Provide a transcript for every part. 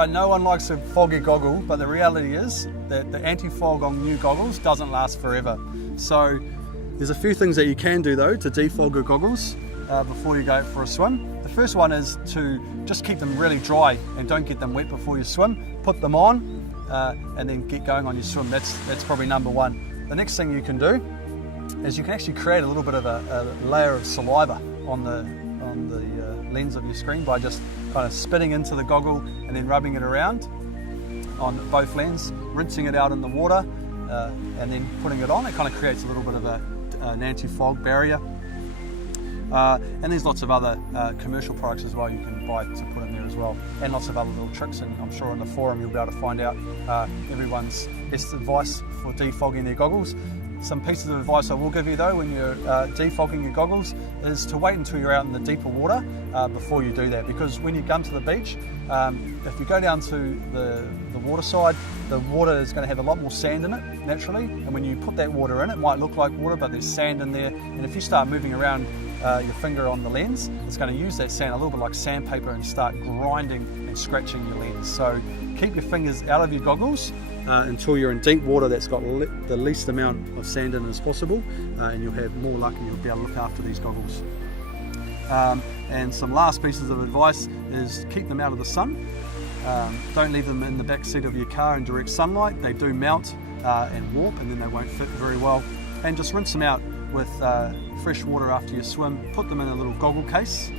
right, no one likes a foggy goggle, but the reality is that the anti-fog on new goggles doesn't last forever. So there's a few things that you can do though to defog your goggles before you go out for a swim. The first one is to just keep them really dry and don't get them wet before you swim. Put them on and then get going on your swim. That's probably number one. The next thing you can do is you can actually create a little bit of a layer of saliva on the lens of your screen by just kind of spitting into the goggle and then rubbing it around on both lenses, rinsing it out in the water and then putting it on. It kind of creates a little bit of an anti-fog barrier. And there's lots of other commercial products as well you can buy to put in there as well, and lots of other little tricks, and I'm sure on the forum you'll be able to find out everyone's best advice for defogging their goggles. Some pieces of advice I will give you though when you're defogging your goggles is to wait until you're out in the deeper water before you do that, because when you come to the beach, if you go down to the water side, the water is going to have a lot more sand in it naturally, and when you put that water in, it might look like water but there's sand in there, and if you start moving around your finger on the lens, it's going to use that sand a little bit like sandpaper and start grinding and scratching your lens. So keep your fingers out of your goggles until you're in deep water that's got the least amount of sand in it as possible, and you'll have more luck and you'll be able to look after these goggles. And some last pieces of advice is keep them out of the sun. Don't leave them in the back seat of your car in direct sunlight. They do melt and warp, and then they won't fit very well. And just rinse them out with fresh water after your swim. Put them in a little goggle case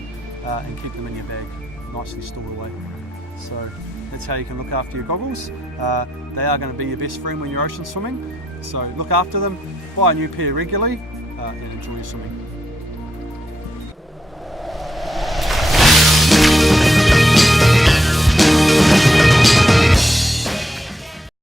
and keep them in your bag, nicely stored away. So that's how you can look after your goggles. They are going to be your best friend when you're ocean swimming. So look after them, buy a new pair regularly, and enjoy your swimming.